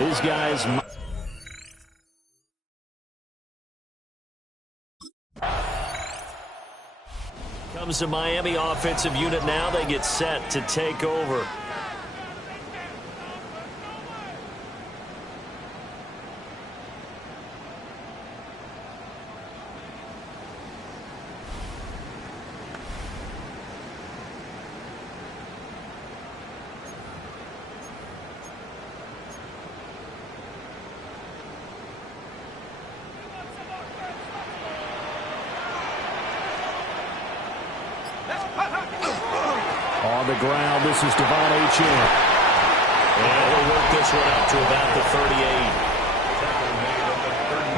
These guys... Comes the Miami offensive unit now. They get set to take over. On the ground, this is Devon Achane. And he'll work this one out to about the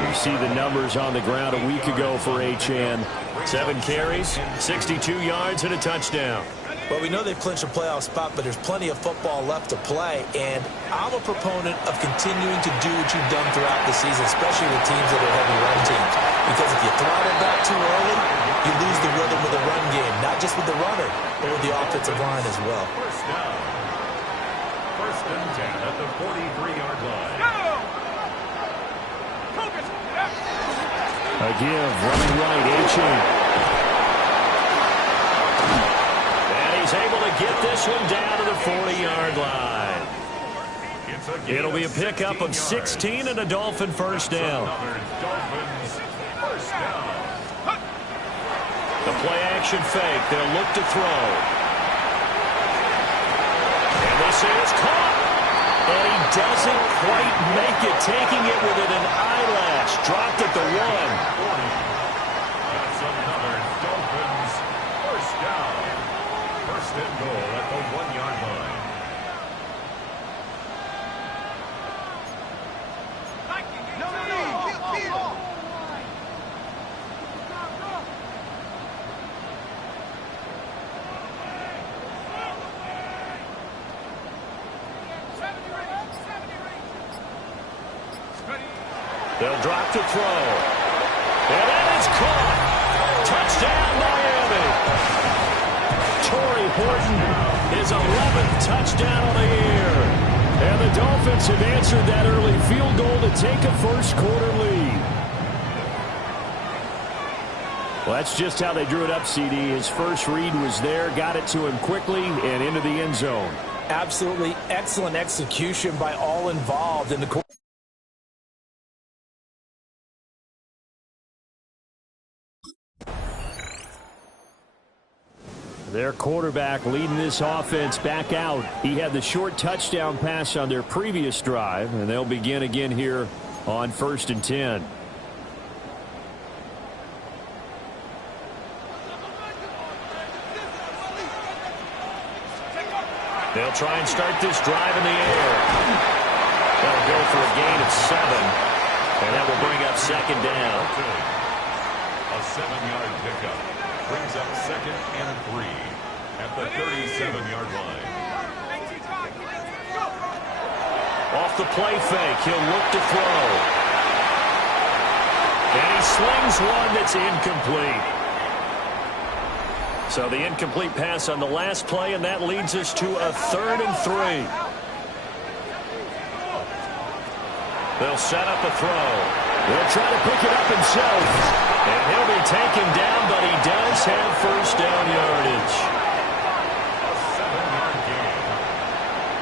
38. You see the numbers on the ground a week ago for Achane. 7 carries, 62 yards, and a touchdown. Well, we know they've clinched a playoff spot, but there's plenty of football left to play. And I'm a proponent of continuing to do what you've done throughout the season, especially with teams that are heavy run teams. Because if you throttle back too early, you lose the rhythm with the run game, not just with the runner, but with the offensive line as well. First down. First and 10 at the 43-yard line. A give, running right, Achane. And he's able to get this one down to the 40-yard line. It'll be a pickup of 16 and a Dolphin first down. The play-action fake. They'll look to throw. And this is caught. And he doesn't quite make it. Taking it with an eyelash. Dropped at the 1. That's another Dolphins first down. First and goal at the 1-yard line. They'll drop to throw. And that is caught. Touchdown, Miami. Torrey Horton, his 11th touchdown of the year. And the Dolphins have answered that early field goal to take a first-quarter lead. Well, that's just how they drew it up, CD. His first read was there, got it to him quickly, and into the end zone. Absolutely excellent execution by all involved in the Their quarterback leading this offense back out. He had the short touchdown pass on their previous drive, and they'll begin again here on 1st and 10. They'll try and start this drive in the air. They'll go for a gain of 7, and that will bring up second down. A 7-yard pickup brings up 2nd and 3 at the 37-yard line. Off the play fake, he'll look to throw. And he slings one that's incomplete. So the incomplete pass on the last play, and that leads us to a 3rd and 3. They'll set up a throw. They'll try to pick it up himself. And he'll be taken down, but he does have first down yardage. A 7-yard gain.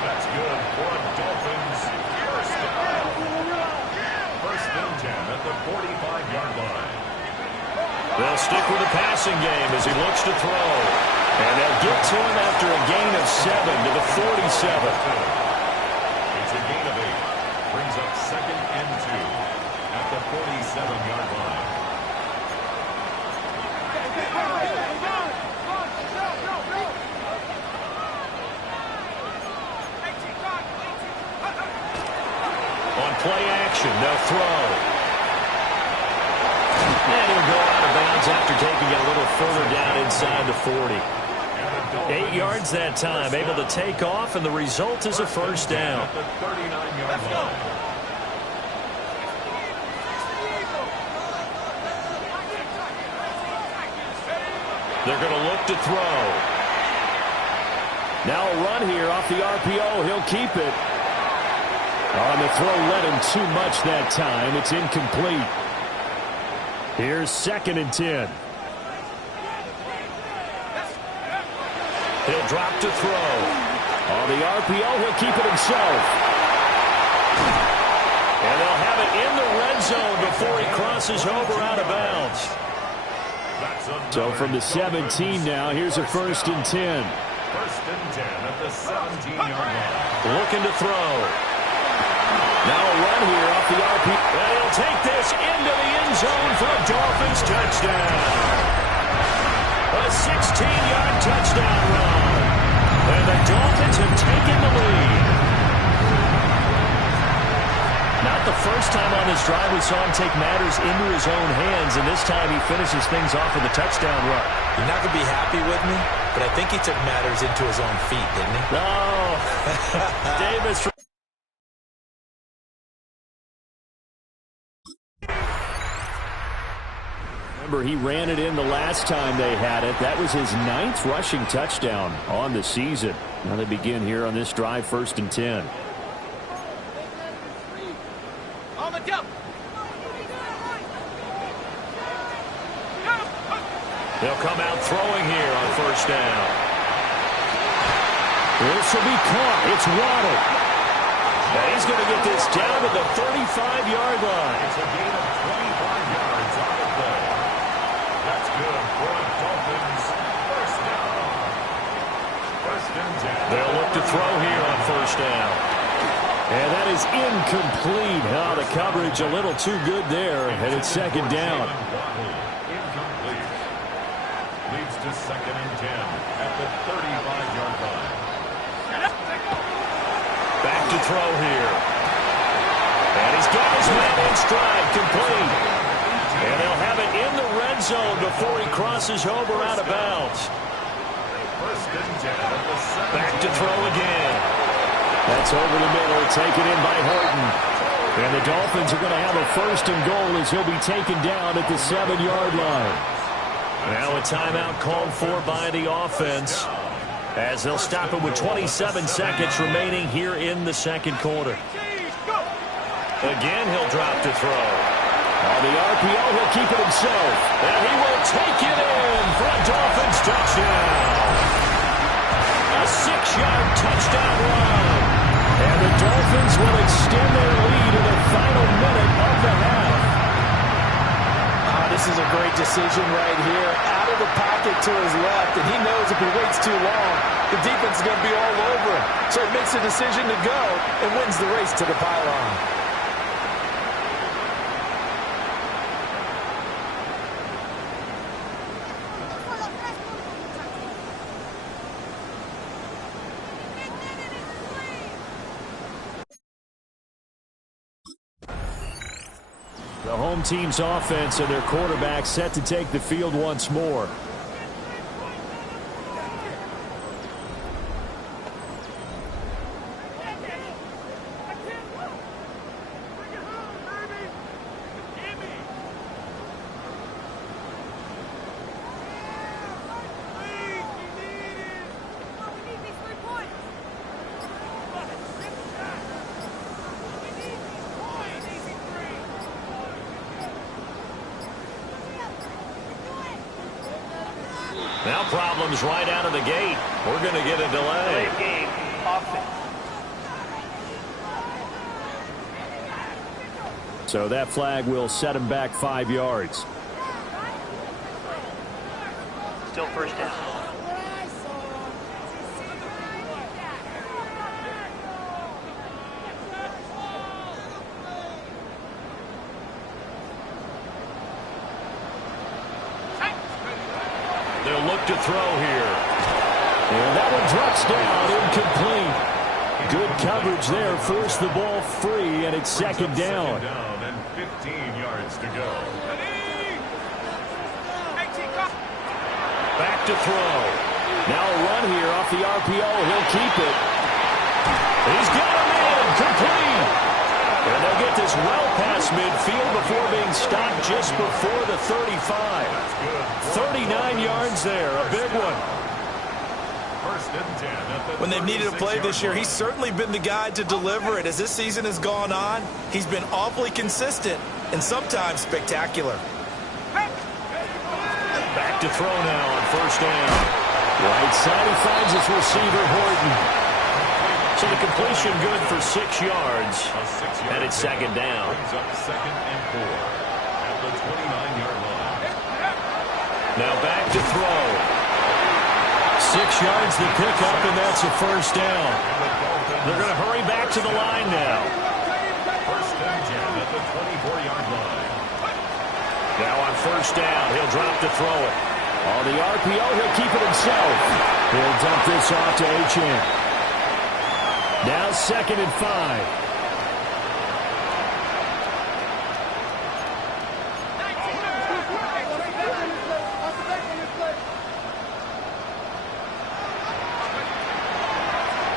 That's good for a Dolphins first down. First and 10 at the 45-yard line. They'll stick with the passing game as he looks to throw. And they'll get to him after a gain of 7 to the 47. It's a gain of 8. Brings up 2nd and 2 at the 47-yard line. On play action, they'll throw. And he'll go out of bounds after taking it a little further down inside the 40. 8 yards that time, able to take off, and the result is a first down. At the 39-yard line. They're going to look to throw. Now a run here off the RPO. He'll keep it. Oh, and the throw led him too much that time. It's incomplete. Here's 2nd and 10. He'll drop to throw. On the RPO, he'll keep it himself. And they'll have it in the red zone before he crosses over out of bounds. So from the 17 now, here's a 1st and 10. 1st and 10 at the 17-yard line. Looking to throw. Now a run here off the RP. And he'll take this into the end zone for a Dolphins touchdown. A 16-yard touchdown run. And the Dolphins have taken the lead. Not the first time on this drive we saw him take matters into his own hands, and this time he finishes things off with a touchdown run. You're not going to be happy with me, but I think he took matters into his own feet, didn't he? No. Davis. Remember, he ran it in the last time they had it. That was his 9th rushing touchdown on the season. Now they begin here on this drive, 1st and 10. They'll come out throwing here on 1st down. This will be caught. It's Waddle. Now he's going to get this down to the 35-yard line. It's a gain of 25 yards on the play. That's good for a Dolphins 1st down. 1st and 10. They'll look to throw here on 1st down. And that is incomplete. Oh, the coverage a little too good there. And it's 2nd down. Incomplete. Leads to 2nd and 10 at the 35-yard line. Back to throw here. And he's got his man in stride, complete. And they'll have it in the red zone before he crosses over out of bounds. 1st and 10 at the 7. Back to throw again. That's over the middle, taken in by Horton. And the Dolphins are going to have a 1st and goal as he'll be taken down at the 7-yard line. Now a timeout called for by the offense as they'll stop it with 27 seconds remaining here in the 2nd quarter. Again, he'll drop to throw. On the RPO, he'll keep it himself. And he will take it in for a Dolphins touchdown. A 6-yard touchdown run. And the Dolphins will extend their lead in the final minute of the half. This is a great decision right here. Out of the pocket to his left, and he knows if he waits too long, the defense is going to be all over him. So he makes a decision to go and wins the race to the pylon. The home team's offense and their quarterback set to take the field once more. Now problems right out of the gate. We're going to get a delay. Game offense. So that flag will set him back 5 yards. Still 1st down. They'll look to throw here. And that one drops down, incomplete. Good coverage there, forced the ball free, and it's 2nd down. And 15 yards to go. Back to throw. Now a run here off the RPO. He'll keep it. He's got him in, complete. And they'll get this well past midfield before being stopped just before the 35. 39 yards there, a big one. First and 10 at the When they've needed a play this year, 36-yard he's certainly been the guy to deliver it. As this season has gone on, he's been awfully consistent and sometimes spectacular. Back to throw now on first down. Right side, he finds his receiver, Horton. So the completion good for 6 yards. And it's second down. Brings up second and 4 at the 29-yard line. Now back to throw. 6 yards the pickup, and that's a first down. They're going to hurry back to the line now. First and 10 at the 24-yard line. Now on first down, he'll drop to throw it. On the RPO, he'll keep it himself. He'll dump this off to Achane. Now second and 5.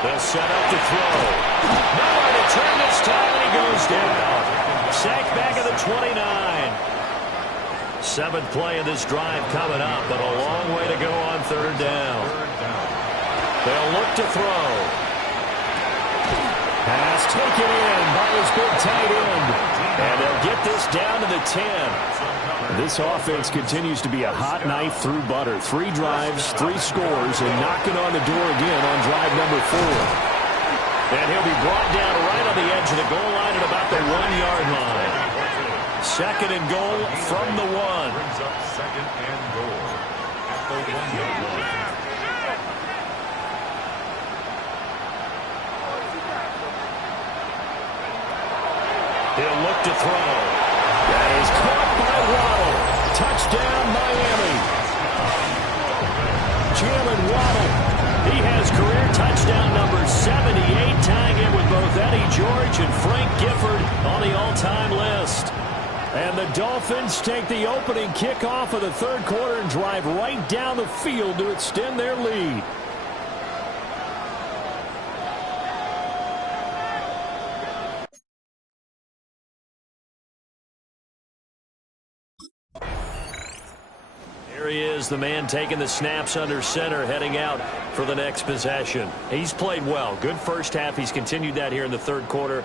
They'll set up to throw. Nowhere to turn this time, and he goes down. Sacked back at the 29. 7th play of this drive coming up, but a long way to go on third down. They'll look to throw. Pass taken in by his big tight end. And they'll get this down to the 10. This offense continues to be a hot knife through butter. 3 drives, 3 scores, and knocking on the door again on drive number 4. And he'll be brought down right on the edge of the goal line at about the 1-yard line. Second and goal from the 1. Brings up second and goal at the 1-yard line. He'll look to throw. That is caught by Waddle. Touchdown, Miami. Jalen Waddle. He has career touchdown number 78, tying it with both Eddie George and Frank Gifford on the all-time list. And the Dolphins take the opening kickoff of the third quarter and drive right down the field to extend their lead. Here he is, the man taking the snaps under center, heading out for the next possession. He's played well. Good first half. He's continued that here in the third quarter.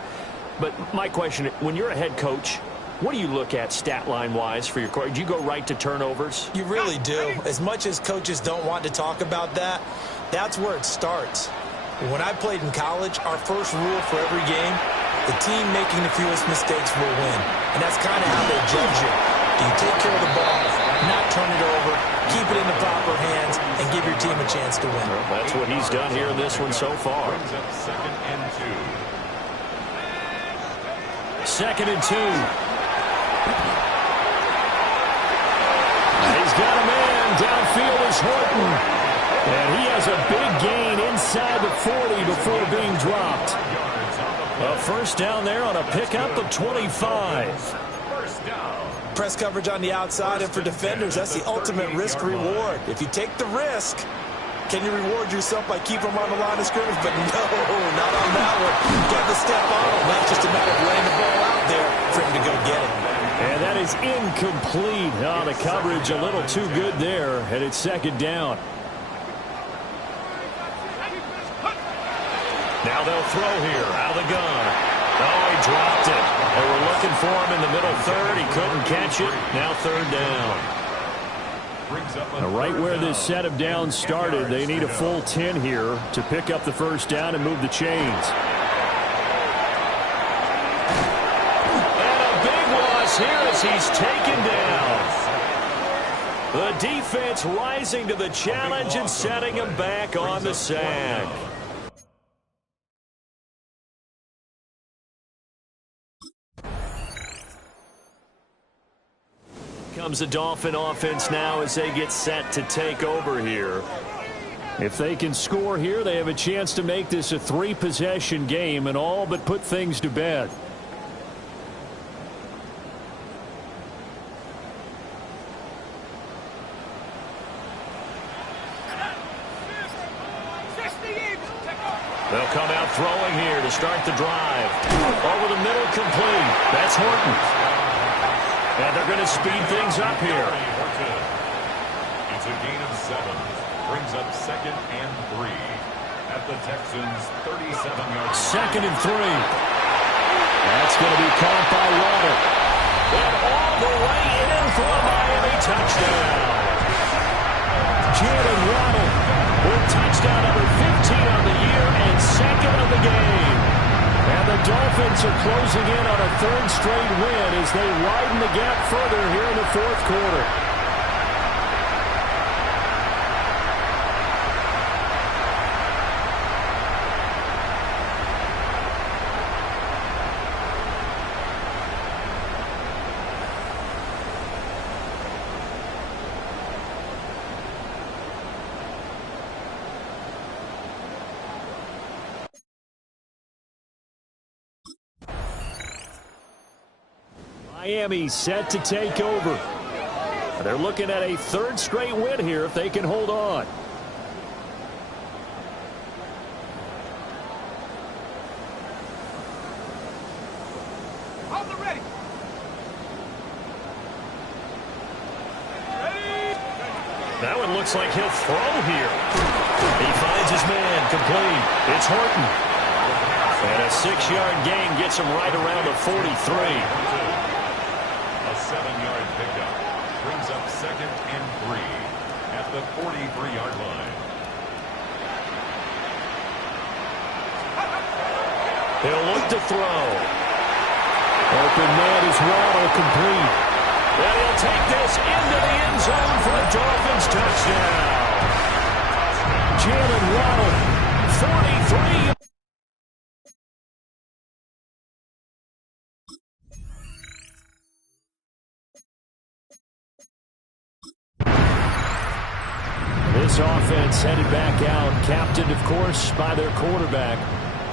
But my question, when you're a head coach, what do you look at stat line-wise for your quarterback? Do you go right to turnovers? You really do. As much as coaches don't want to talk about that, that's where it starts. When I played in college, our first rule for every game, the team making the fewest mistakes will win. And that's kind of how they judge you. Do you take care of the ball, not turn it over, keep it in the proper hands, and give your team a chance to win? Well, that's what he's done here in this one so far. Brings up second and 2. Second and 2. He's got a man. Downfield is Horton. And he has a big gain inside the 40 before being dropped. A first down there on a pickup of 25. First down. Press coverage on the outside, and for defenders, that's the ultimate risk-reward. If you take the risk, can you reward yourself by keeping them on the line of scrimmage? But no, not on that one. You got to step on them. That's just a matter of laying the ball out there for him to go get it. And that is incomplete. Oh, the coverage a little too good there, and it's second down. Now they'll throw here out of the gun. Oh, he dropped it. They were looking for him in the middle third. He couldn't catch it. Now third down. Right where this set of downs started, they need a full 10 here to pick up the first down and move the chains. And a big loss here as he's taken down. The defense rising to the challenge and setting him back on the sack. Comes the Dolphin offense now as they get set to take over here. If they can score here, they have a chance to make this a 3-possession game and all but put things to bed. They'll come out throwing here to start the drive. Over the middle, complete. That's Horton. And they're going to speed things up here. It's a gain of 7. Brings up 2nd and 3 at the Texans' 37-yard line. 2nd and 3. That's going to be caught by Waddle. And all the way in for a Miami touchdown. Jalen Waddle with touchdown number 15 on the year and 2nd of the game. And the Dolphins are closing in on a 3rd straight win as they widen the gap further here in the 4th quarter. Miami set to take over. They're looking at a 3rd straight win here if they can hold on. That one looks like he'll throw here. He finds his man complete. It's Horton. And a 6-yard gain gets him right around the 43. A 7-yard pickup brings up 2nd and 3 at the 43-yard line. He'll look to throw. Open man is Waddle, complete. And he'll take this into the end zone for a Dolphins touchdown. Jalen Waddle, 43. This offense headed back out, captained, of course, by their quarterback.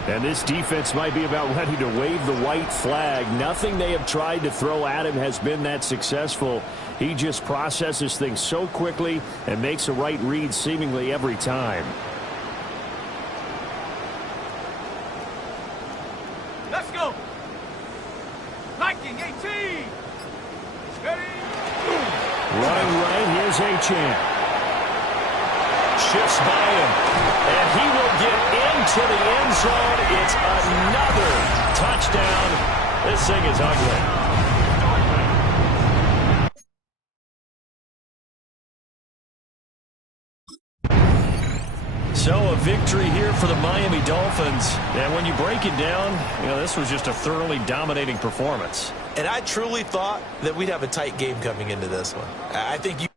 And this defense might be about ready to wave the white flag. Nothing they have tried to throw at him has been that successful. He just processes things so quickly and makes a right read seemingly every time. Let's go. Liking 18. Ready. Running right, here's Achane. Shifts by him, and he will get into the end zone. It's another touchdown. This thing is ugly. So a victory here for the Miami Dolphins. And when you break it down, this was just a thoroughly dominating performance. And I truly thought that we'd have a tight game coming into this one. I think you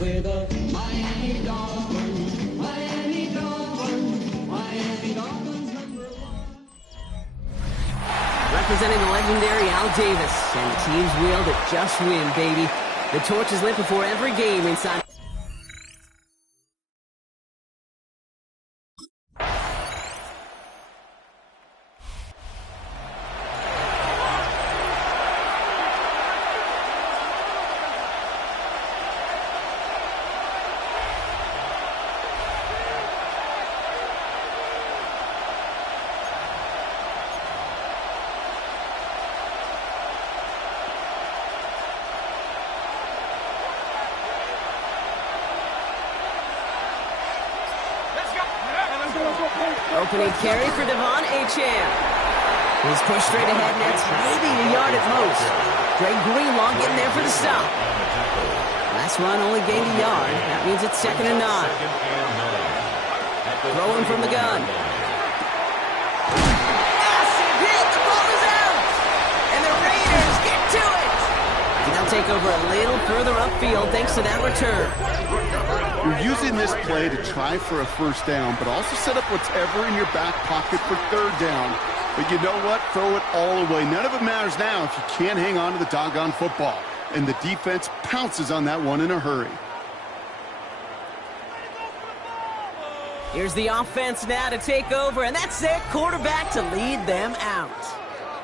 With the Miami Dolphins, Miami Dolphins, Miami Dolphins #1. Representing the legendary Al Davis, and the team's wheel to just win, baby. The torch is lit before every game inside. Opening carry for Devon Achane. He's pushed straight ahead, and that's maybe a yard at most. Greg Greenlaw getting there for the stop. Last run only gained a yard. That means it's 2nd and 9. Throwing from the gun. Massive hit. The ball is out. And the Raiders get to it. And they'll take over a little further upfield thanks to that return. You're using this play to try for a 1st down, but also set up whatever in your back pocket for 3rd down. But you know what? Throw it all away. None of it matters now if you can't hang on to the doggone football. And the defense pounces on that one in a hurry. Here's the offense now to take over, and that's their quarterback to lead them out.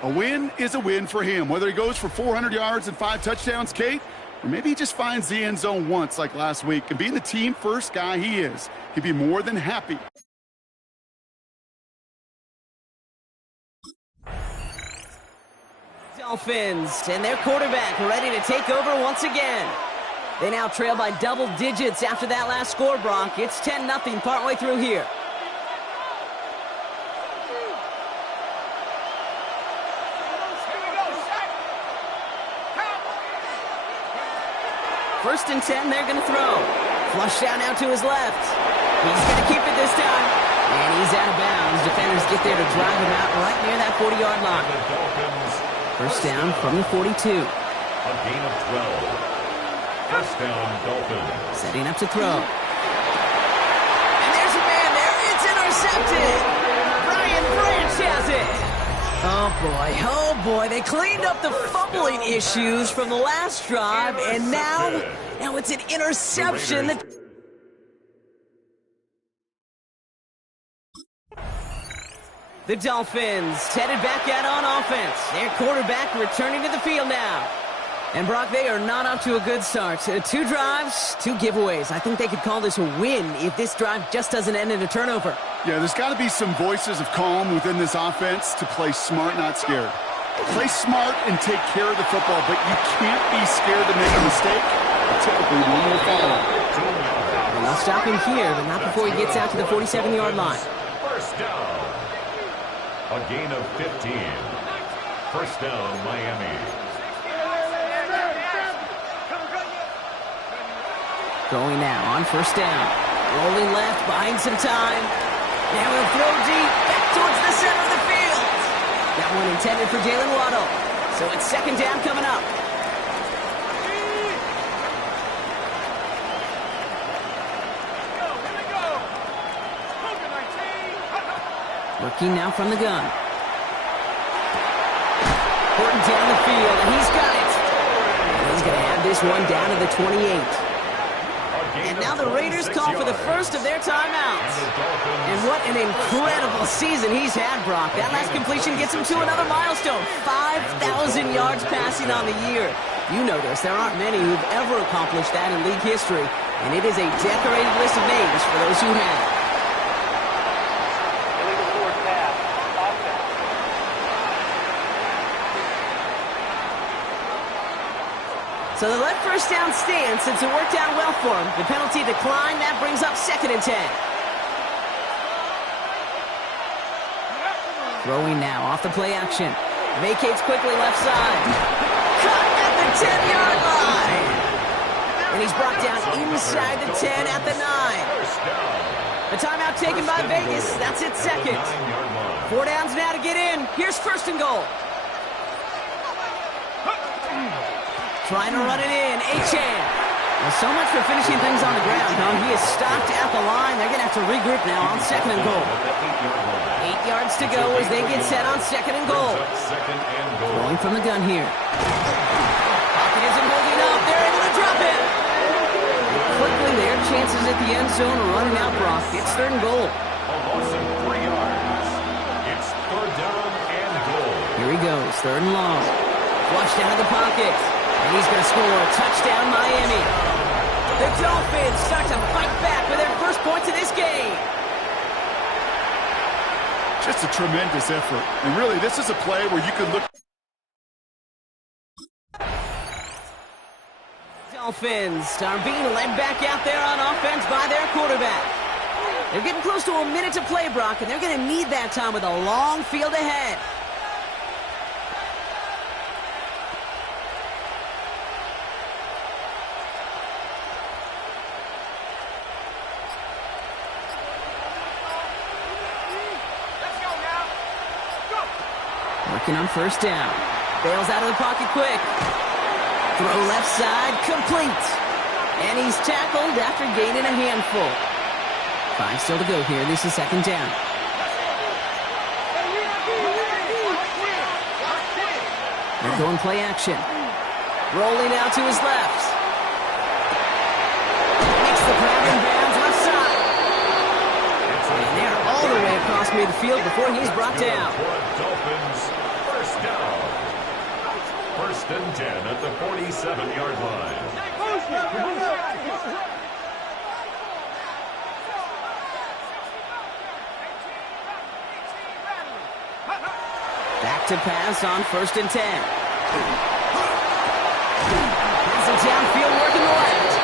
A win is a win for him, whether he goes for 400 yards and 5 touchdowns, Kate, or maybe he just finds the end zone once like last week. And being the team-first guy he is, he'd be more than happy. Dolphins and their quarterback ready to take over once again. They now trail by double digits after that last score, Brock. It's 10-0 partway through here. First and 10, they're going to throw. Flush down now to his left. He's going to keep it this time. And he's out of bounds. Defenders get there to drive him out right near that 40-yard line. First down from the 42. A gain of 12. First down, Dolphins. Setting up to throw. And there's a man there. It's intercepted. Brian Branch has it. Oh boy, they cleaned up the fumbling issues from the last drive, and now it's an interception. The Dolphins headed back out on offense. Their quarterback returning to the field now. And Brock, they are not off to a good start. 2 drives, 2 giveaways. I think they could call this a win if this drive just doesn't end in a turnover. Yeah, there's got to be some voices of calm within this offense to play smart, not scared. Play smart and take care of the football, but you can't be scared to make a mistake. Typically, one will follow. And they'll stop him here, but not before he gets out to the 47-yard line. First down. A gain of 15. First down, Miami. Going now on first down. Rolling left, buying some time. Now he'll throw deep, back towards the center of the field. That one intended for Jalen Waddle. So it's second down coming up. Working now from the gun. Horton down the field, and he's got it. And he's going to have this one down to the 28. And now the Raiders call for the first of their timeouts. And what an incredible season he's had, Brock. That last completion gets him to another milestone. 5,000 yards passing on the year. You know this. There aren't many who've ever accomplished that in league history. And it is a decorated list of names for those who have. Illegal forward pass. Offense. So they let first down stand since it worked out well for him. The penalty declined. That brings up second and 10. Throwing now off the play action. Vacates quickly left side. Caught at the 10-yard line. And he's brought down inside the 10 at the 9. A timeout taken by Vegas. That's its second. 4 downs now to get in. Here's first and goal. Trying to run it in. Achane. Well, so much for finishing things on the ground, huh? He is stopped at the line. They're going to have to regroup now on second and goal. 8 yards to go as they get set on second and goal. Going from the gun here. Pocket isn't holding up. They're able to drop it. And quickly, their chances at the end zone are running out, Brock. It's third and goal. A loss of 3 yards. It's third down and goal. Here he goes. Third and long. Flush down to the pocket. And he's going to score a touchdown, Miami. The Dolphins start to fight back with their first points of this game. Just a tremendous effort. And really, this is a play where you could look. Dolphins are being led back out there on offense by their quarterback. They're getting close to a minute to play, Brock, and they're going to need that time with a long field ahead. Working on first down. Bails out of the pocket quick. Throw left side, complete. And he's tackled after gaining a handful. 5 still to go here. This is second down. They're going play action. Rolling out to his left. Makes the grab and bounds left side. across midfield before he's brought down. Dolphins, first down. First and 10 at the 47-yard line. Back to pass on first and 10. Pass it downfield, working the left.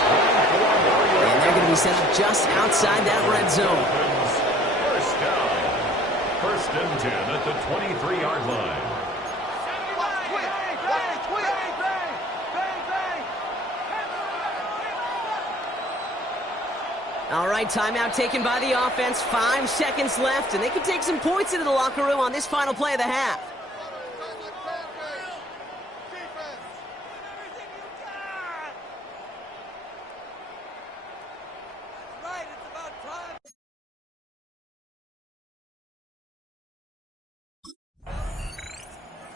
And they're going to be set up just outside that red zone. First down. First and 10 at the 23-yard line. All right, timeout taken by the offense. 5 seconds left, and they can take some points into the locker room on this final play of the half.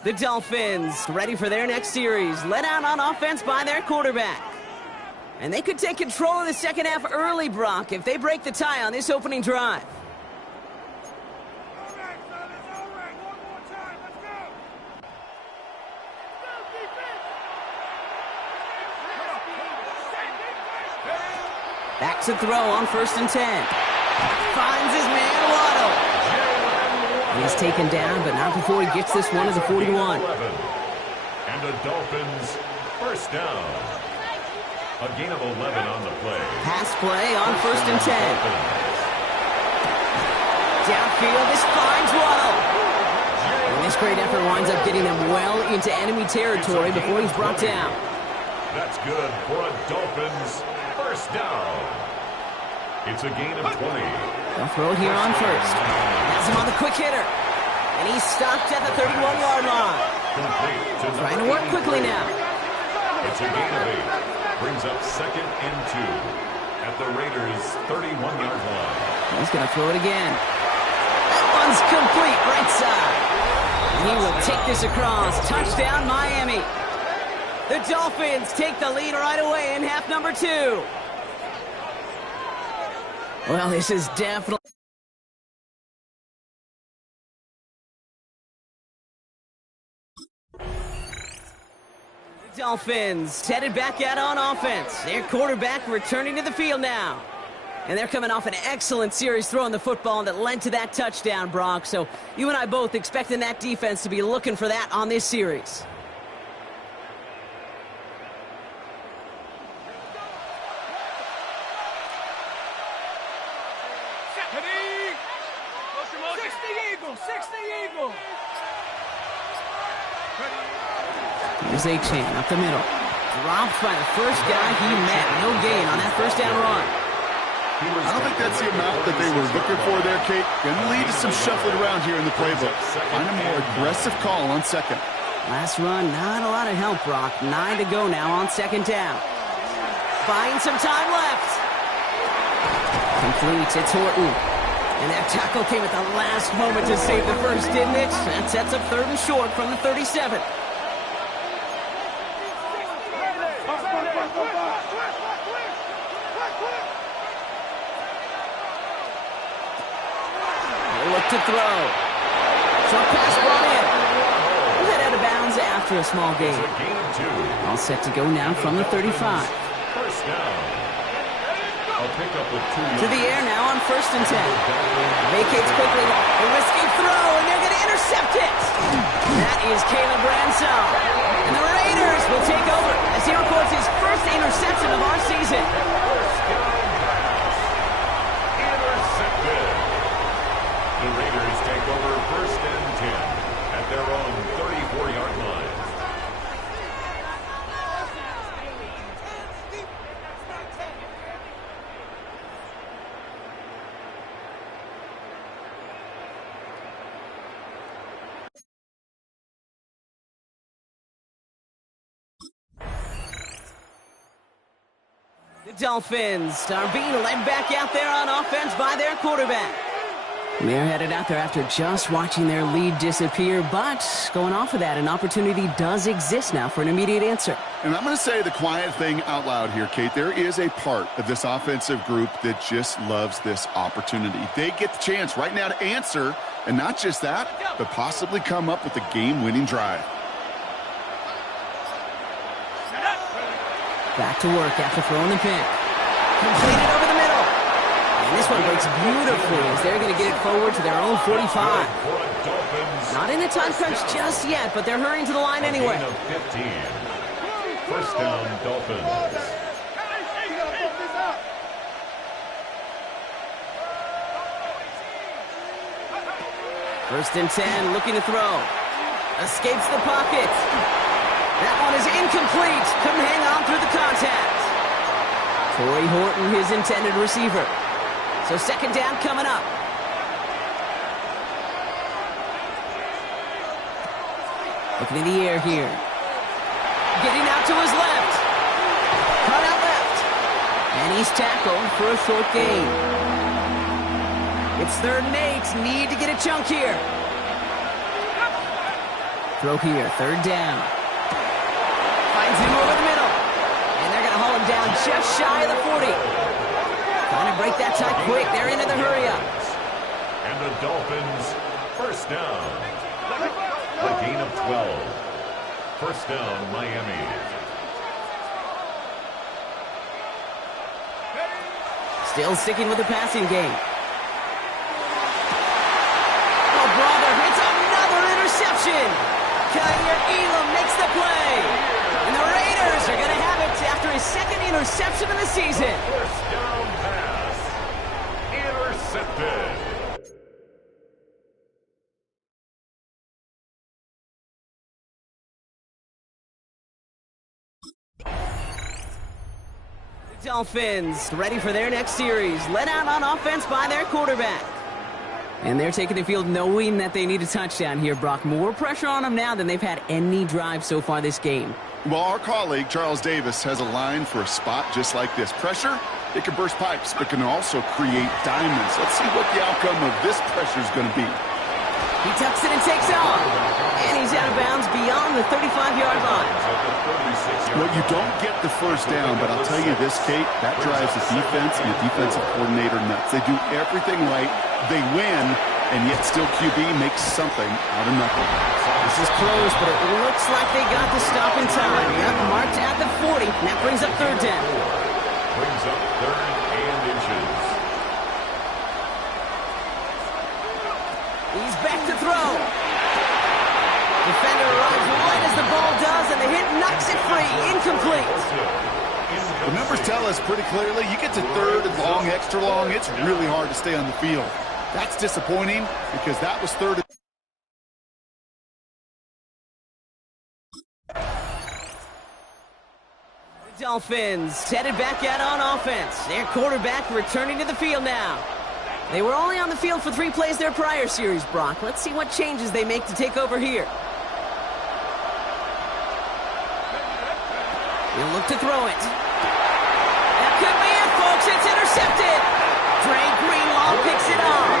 The Dolphins ready for their next series, led out on offense by their quarterback. And they could take control of the second half early, Brock, if they break the tie on this opening drive. Back to throw on first and 10. Finds his man, Waddle. He's taken down, but not before he gets this one to the 41. And the Dolphins, first down. A gain of 11 on the play. Pass play on first and 10. Downfield, this finds Waddle. And this great effort winds up getting them well into enemy territory before he's brought down. That's good for a Dolphins first down. It's a gain of 20. They'll throw it here on first. Has him on the quick hitter. And he's stopped at the 31-yard line. Trying to work quickly now. It's a gain of 8. Brings up second and 2 at the Raiders' 31-yard line. He's going to throw it again. That one's complete, right side. And he will take this across. Touchdown, Miami. The Dolphins take the lead right away in half number 2. Well, this is definitely... Dolphins headed back out on offense. Their quarterback returning to the field now. And they're coming off an excellent series throwing the football that led to that touchdown, Brock. So you and I both expecting that defense to be looking for that on this series. Here's Achane up the middle. Dropped by the first guy he met. No gain on that first down run. I don't think that's the amount that they were looking for there, Kate. Going to lead to some shuffling around here in the playbook. Find a more aggressive call on second. Last run, not a lot of help, Brock. 9 to go now on second down. Buying some time left. Complete, it's Horton. And that tackle came at the last moment to save the first, didn't it? That sets up third and short from the 37. To throw. Short pass brought in. Head out of bounds after a small gain. All set to go now from the 35. First down. I'll pick up with 2 to the air now on first and 10. Vacates quickly. A risky throw, and they're going to intercept it. That is Caleb Ransom. And the Raiders will take over as he records his first interception of our season. Intercepted. The Raiders take over first and 10 at their own 34-yard line. The Dolphins are being led back out there on offense by their quarterback. They're headed out there after just watching their lead disappear, but going off of that, an opportunity does exist now for an immediate answer. And I'm going to say the quiet thing out loud here, Kate. There is a part of this offensive group that just loves this opportunity. They get the chance right now to answer, and not just that, but possibly come up with a game-winning drive. Back to work after throwing the pick. Completed over the middle. And this one breaks beautifully as they're going to get it forward to their own 45. Not in a time crunch just yet, but they're hurrying to the line anyway. Gain of 15. First down, Dolphins. First and 10, looking to throw. Escapes the pocket. That one is incomplete. Couldn't hang on through the contact. Torrey Horton, his intended receiver. So second down coming up. Looking in the air here. Getting out to his left. Cut out left. And he's tackled for a short gain. It's 3rd and 8. Need to get a chunk here. Throw here. 3rd down. Finds him over the middle. And they're going to haul him down just shy of the 40. Trying to break that tie quick. They're into the hurry-up. And the Dolphins, first down. A gain of 12. First down, Miami. Still sticking with the passing game. Oh, brother, it's another interception. Kaiir Elam makes the play. And the Raiders are going to have it after his 2nd interception of the season. First down pass. Intercepted. Dolphins ready for their next series. Led out on offense by their quarterback. And they're taking the field knowing that they need a touchdown here, Brock. More pressure on them now than they've had any drive so far this game. Well, our colleague, Charles Davis, has a line for a spot just like this. Pressure, it can burst pipes, but can also create diamonds. Let's see what the outcome of this pressure is going to be. He tucks it and takes off. And he's out of bounds beyond the 35-yard line. Well, you don't get the first down, but I'll tell you this, Kate, that drives the defense and the defensive coordinator nuts. They do everything right, they win, and yet still QB makes something out of nothing. This is close, but it looks like they got the stop in time. Yep, marked at the 40. And that brings up 3rd down. Brings up 3rd and inches. He's back to throw. Defender runs right as the ball does, and the hit knocks it free. Incomplete. The numbers tell us pretty clearly, you get to 3rd and long, extra long, it's really hard to stay on the field. That's disappointing because that was 3rd. Dolphins headed back out on offense. Their quarterback returning to the field now. They were only on the field for 3 plays their prior series, Brock. Let's see what changes they make to take over here. He'll look to throw it. That could be it, folks. It's intercepted. Dre Greenlaw picks it off.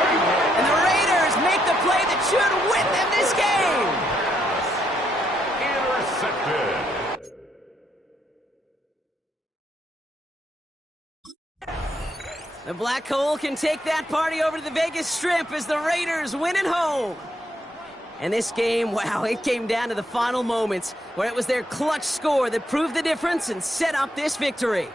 And the Raiders make the play that should win them this game. Intercepted. The Black Hole can take that party over to the Vegas Strip as the Raiders win at home. And this game, wow, it came down to the final moments where it was their clutch score that proved the difference and set up this victory.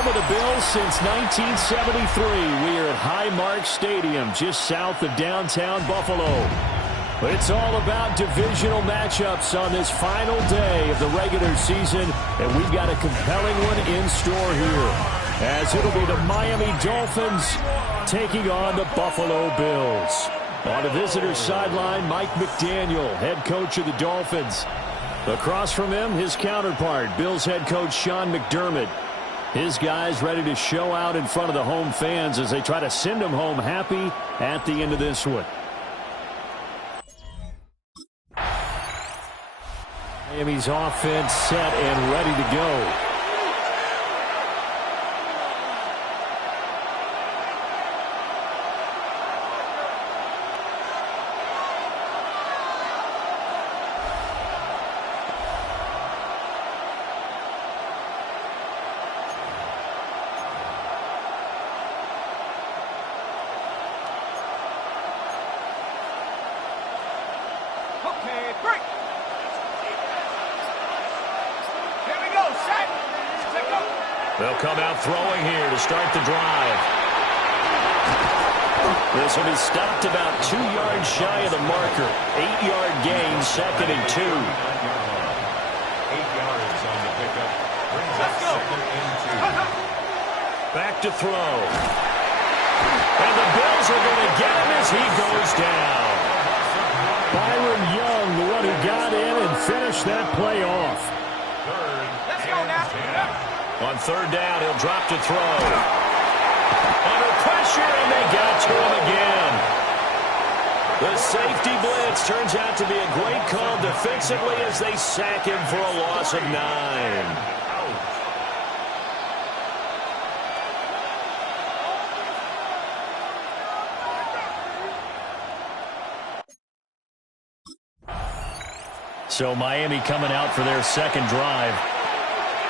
home of the Bills since 1973. We are at Highmark Stadium, just south of downtown Buffalo. It's all about divisional matchups on this final day of the regular season, and we've got a compelling one in store here, as it'll be the Miami Dolphins taking on the Buffalo Bills. On the visitor's sideline, Mike McDaniel, head coach of the Dolphins. Across from him, his counterpart, Bills head coach Sean McDermott. His guys ready to show out in front of the home fans as they try to send them home happy at the end of this one. Miami's offense set and ready to go. Okay, break. Here we go, set. Set, go. They'll come out throwing here to start the drive. This will be stopped about 2 yards shy of the marker. 8-yard gain, 2nd and 2. 8 yards on the pickup. Brings up 2nd and 2. Back to throw. And the Bills are going to get him as he goes down. Byron Young, the one who got in and finished that play off. Let's go now. On 3rd down, he'll drop to throw. Under pressure, and they got to him again. The safety blitz turns out to be a great call defensively as they sack him for a loss of 9. So Miami coming out for their second drive.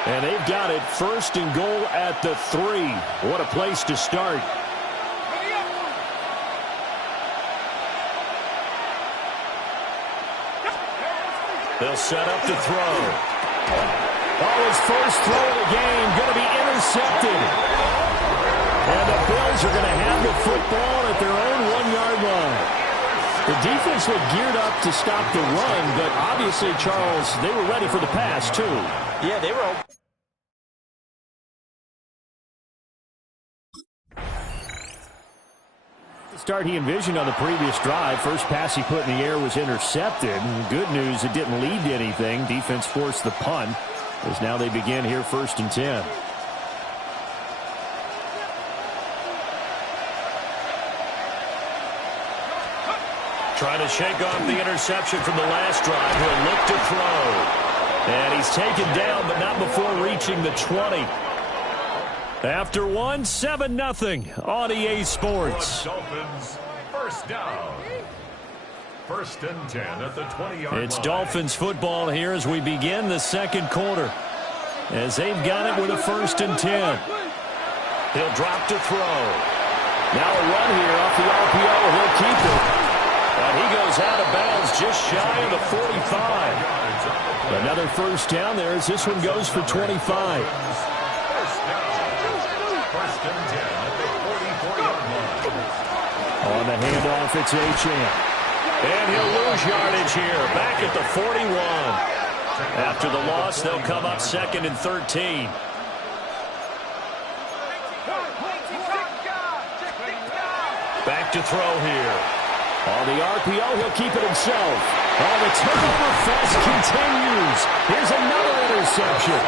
And they've got it 1st and goal at the 3. What a place to start. They'll set up to throw. Oh, his first throw of the game going to be intercepted. And the Bills are going to have the football at their own 1-yard line. The defense looked geared up to stop the run, but obviously, Charles, they were ready for the pass, too. Yeah, they were. The start he envisioned on the previous drive. First pass he put in the air was intercepted. Good news, it didn't lead to anything. Defense forced the punt, as now they begin here 1st and 10. Trying to shake off the interception from the last drive. He'll look to throw. And he's taken down, but not before reaching the 20. After 1, 7-0 on EA Sports. Dolphins, 1st down. 1st and 10 at the 20-yard line. It's Dolphins football here as we begin the second quarter. As they've got it with a 1st and 10. He'll drop to throw. Now a run here off the RPO. He'll keep it. And he goes out of bounds just shy of the 45. Another 1st down there as this one goes for 25. 1st down. 1st and 10 at the 44-yard line. On the handoff, it's Achane. And he'll lose yardage here. Back at the 41. After the loss, they'll come up 2nd and 13. Back to throw here. On the RPO, he'll keep it himself. Oh, the turnover fest continues. Here's another interception.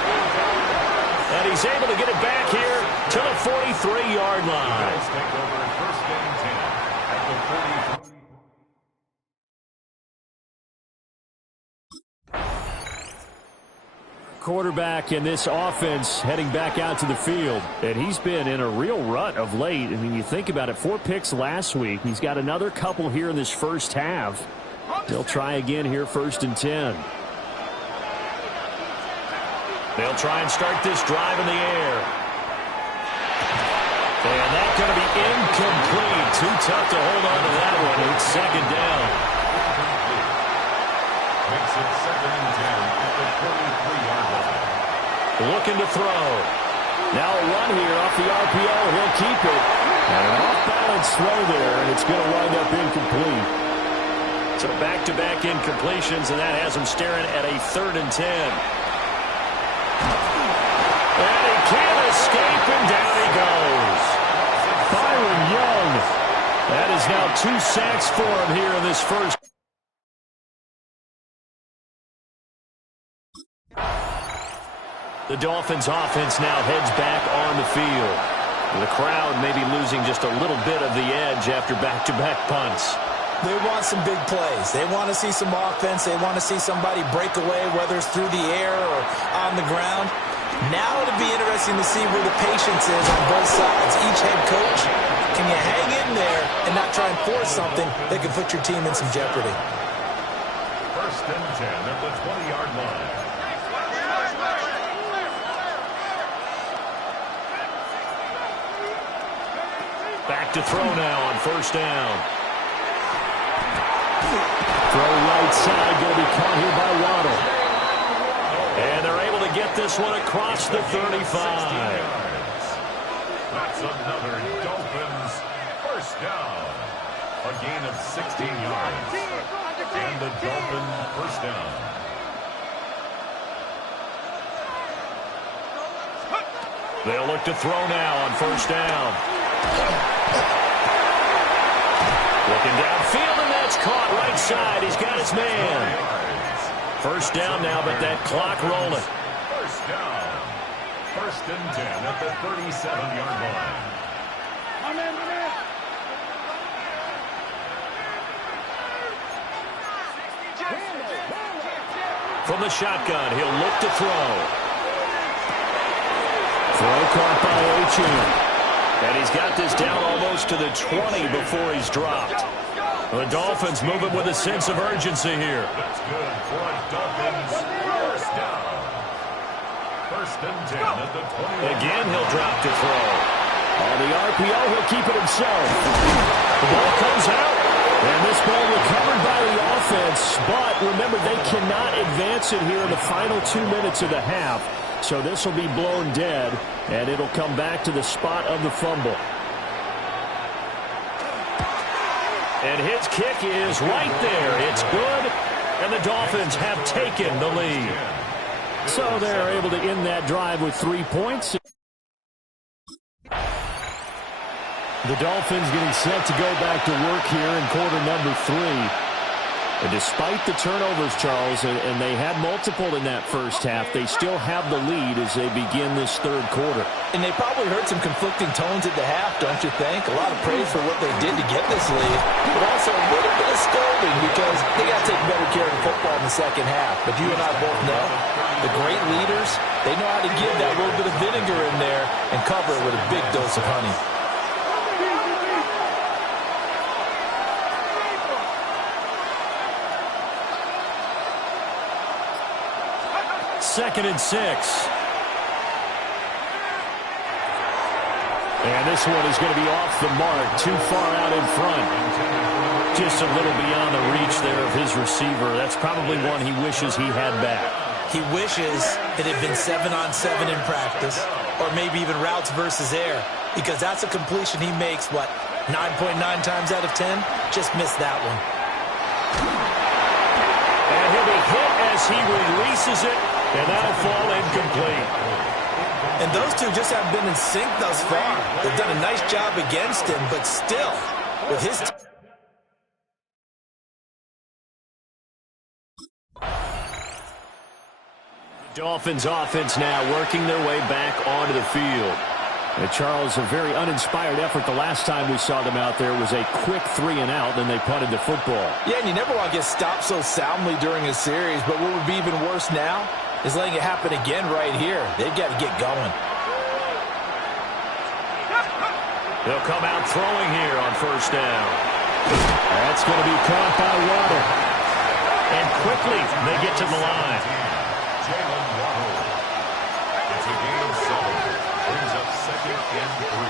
And he's able to get it back here to the 43-yard line. Take over 1st and 10 at the 43. Quarterback in this offense heading back out to the field. And he's been in a real rut of late. I mean, you think about it, 4 picks last week. He's got another couple here in this first half. They'll try again here 1st and 10. They'll try and start this drive in the air. And that's going to be incomplete. Too tough to hold on to that one. It's 2nd down. Makes it 2nd and 10 at the 43-yard line. Looking to throw. Now a run here off the RPO. He'll keep it. And an off-balance throw there, and it's going to wind up incomplete. So back-to-back incompletions, and that has him staring at a 3rd and 10. And he can't escape, and down he goes. Byron Young. That is now 2 sacks for him here in this first. The Dolphins offense now heads back on the field. The crowd may be losing just a little bit of the edge after back-to-back punts. They want some big plays. They want to see some offense. They want to see somebody break away, whether it's through the air or on the ground. Now it'll be interesting to see where the patience is on both sides. Each head coach, can you hang in there and not try and force something that could put your team in some jeopardy? 1st and 10 at the 20-yard line. Back to throw now on 1st down. Throw right side, going to be caught here by Waddle. And they're able to get this one across the 35. That's another Dolphins 1st down. A gain of 16 yards. And the Dolphins 1st down. They'll look to throw now on 1st down. Looking downfield, and that's caught right side. He's got his man. 1st down now, but that clock rolling. 1st down. 1st and 10 at the 37-yard line. From the shotgun, he'll look to throw. Throw caught by Achane. And he's got this down almost to the 20 before he's dropped. The Dolphins moving with a sense of urgency here. That's good for a Dolphins 1st down. 1st and 10 at the 20. Again, he'll drop to throw. On the RPO, he'll keep it himself. The ball comes out. And this ball recovered by the offense. But remember, they cannot advance it here in the final 2 minutes of the half. So this will be blown dead, and it'll come back to the spot of the fumble. And his kick is right there. It's good, and the Dolphins have taken the lead. So they're able to end that drive with 3 points. The Dolphins getting set to go back to work here in quarter number 3. And despite the turnovers, Charles, and they had multiple in that first half, they still have the lead as they begin this 3rd quarter. And they probably heard some conflicting tones at the half, don't you think? A lot of praise for what they did to get this lead, but also a little bit of scolding because they got to take better care of the football in the second half. But you and I both know the great leaders, they know how to give that little bit of vinegar in there and cover it with a big dose of honey. 2nd and 6. And this one is going to be off the mark, too far out in front. Just a little beyond the reach there of his receiver. That's probably one he wishes he had back. He wishes it had been 7-on-7 in practice, or maybe even routes versus air, because that's a completion he makes, what, 9.9 times out of 10? Just missed that one. And he'll be hit as he releases it, and that'll fall incomplete. And those two just haven't been in sync thus far. They've done a nice job against him, but still, with his Dolphins offense now working their way back onto the field. And Charles, a very uninspired effort the last time we saw them out there was a quick 3-and-out, then they punted the football. Yeah, and you never want to get stopped so soundly during a series, but what would be even worse now is letting it happen again right here. They've got to get going. They'll come out throwing here on 1st down. That's going to be caught by Waddle. And quickly they get to the line. Jalen Waddle. It's a gain of 7. Brings up 2nd and 3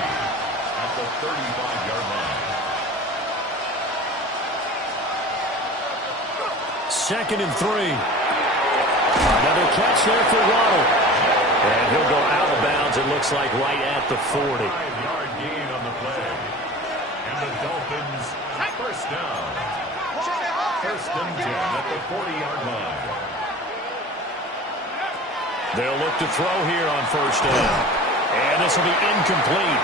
at the 35-yard line. 2nd and 3. Another catch there for Waddle. And he'll go out of bounds, it looks like, right at the 40. 5-yard gain on the play. And the Dolphins, first down. First and 10 at the 40-yard line. They'll look to throw here on first down. And this will be incomplete.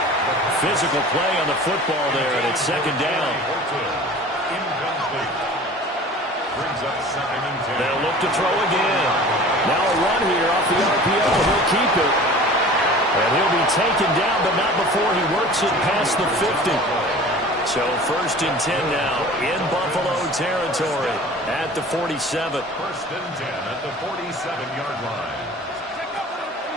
Physical play on the football there, and it's second down. Incomplete. Brings up second and 10. They'll look to throw again. Now a run here off the RPO. He'll keep it. And he'll be taken down, but not before he works it past the 50. So first and 10 now in Buffalo territory at the 47. First and 10 at the 47-yard line.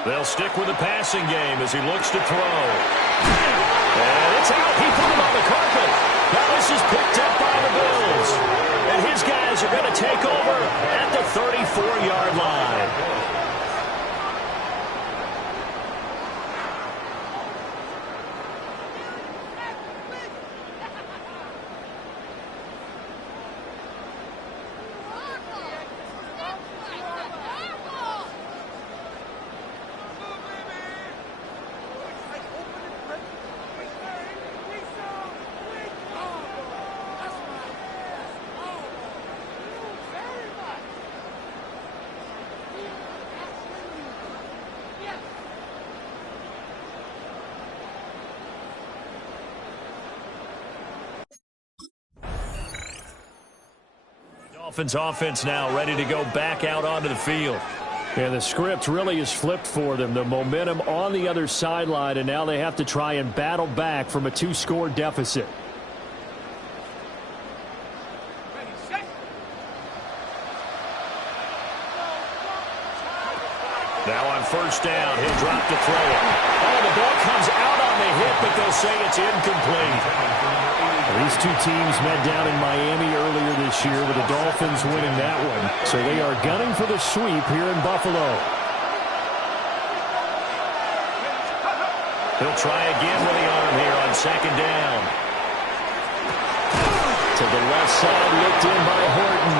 They'll stick with the passing game as he looks to throw. And it's out. He put him on the carpet. Now this is picked up by the Bills. And his guys are going to take over at the 34-yard line. Dolphins offense now ready to go back out onto the field. And the script really is flipped for them. The momentum on the other sideline, and now they have to try and battle back from a 2-score deficit. Now on first down, he'll drop to throw it. Oh, the ball comes out on the hit, but they'll say it's incomplete. These two teams met down in Miami earlier this year with the Dolphins winning that one. So they are gunning for the sweep here in Buffalo. He'll try again with the arm here on second down. To the left side, looked in by Horton.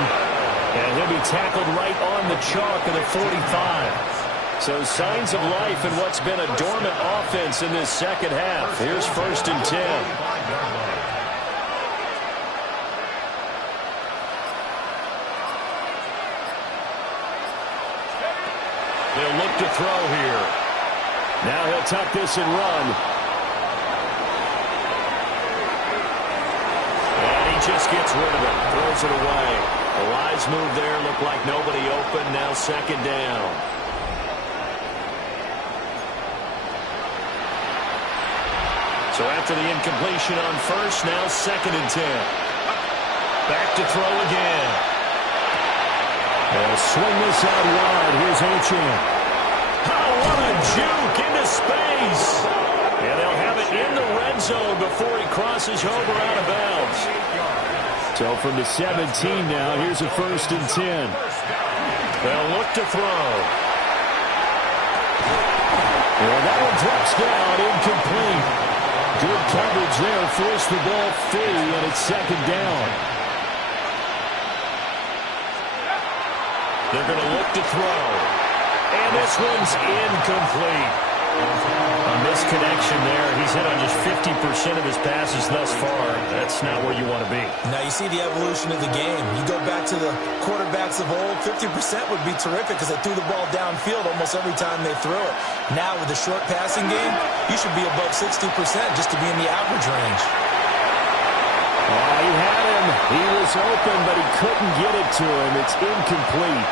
And he'll be tackled right on the chalk of the 45. So signs of life in what's been a dormant offense in this second half. Here's first and 10. They'll look to throw here. Now he'll tuck this and run. And he just gets rid of it. Throws it away. The wise move there. Looked like nobody open. Now second down. So after the incompletion on first, now second and 10. Back to throw again. They'll swing this out wide. Here's Achane. Oh, what a juke into space. And they'll have it in the red zone before he crosses over out of bounds. So from the 17 now, here's a first and 10. They'll look to throw. And that one drops down, incomplete. Good coverage there, forced the ball free, and it's second down. They're going to look to throw. And this one's incomplete. A misconnection there. He's hit on just 50% of his passes thus far. That's not where you want to be. Now you see the evolution of the game. You go back to the quarterbacks of old, 50% would be terrific because they threw the ball downfield almost every time they threw it. Now with the short passing game, you should be above 60% just to be in the average range. Oh, he had him. He was open, but he couldn't get it to him. It's incomplete.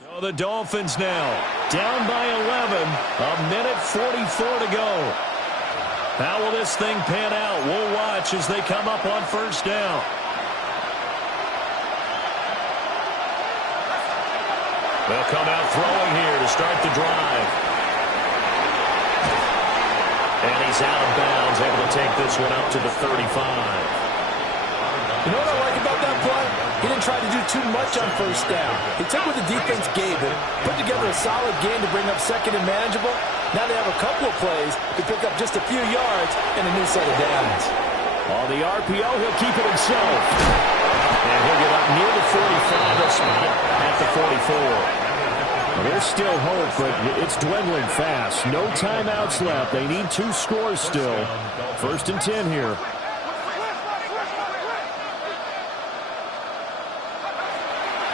So the Dolphins now down by 11. A minute 44 to go. How will this thing pan out? We'll watch as they come up on first down. They'll come out throwing here to start the drive. And he's out of bounds, able to take this one up to the 35. You know what I like about that play? He didn't didn't try to do too much on first down. He took what the defense gave him, put together a solid game to bring up second and manageable. Now they have a couple of plays to pick up just a few yards and a new set of downs. On the RPO, he'll keep it himself. And he'll get up near the 45, a spot at the 44. Well, there's still hope, but it's dwindling fast. No timeouts left. They need 2 scores still. 1st and 10 here.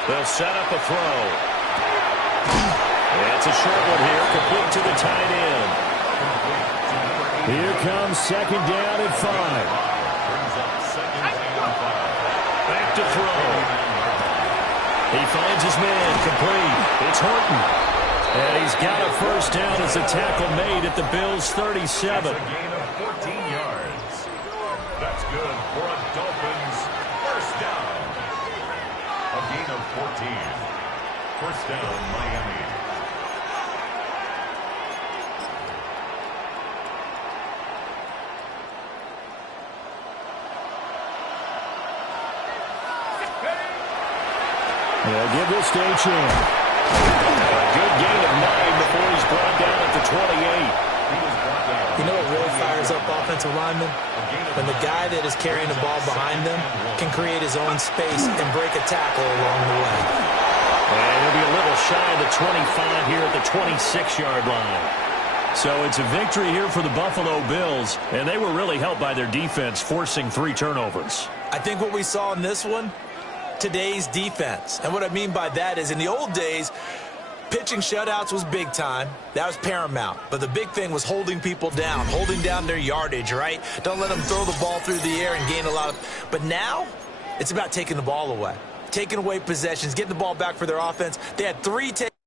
They'll set up a throw. It's a short one here, complete to the tight end. Here comes 2nd down and 5. Back to throw. He finds his man, complete. It's Horton. And he's got a first down as a tackle made at the Bills' 37. That's a gain of 14 yards. That's good for a Dolphins first down. A gain of 14. First down, Miami. They'll give this to Achane. A good gain of 9 before he's brought down at the 28. You know what really fires up offensive linemen? When the guy that is carrying the ball behind them can create his own space and break a tackle along the way. And he'll be a little shy of the 25 here at the 26-yard line. So it's a victory here for the Buffalo Bills, and they were really helped by their defense, forcing 3 turnovers. I think what we saw in this one, today's defense. And what I mean by that is in the old days, pitching shutouts was big time. That was paramount. But the big thing was holding people down, holding down their yardage, right? Don't let them throw the ball through the air and gain a lot of... But now, it's about taking the ball away. Taking away possessions, getting the ball back for their offense. They had 3 takes.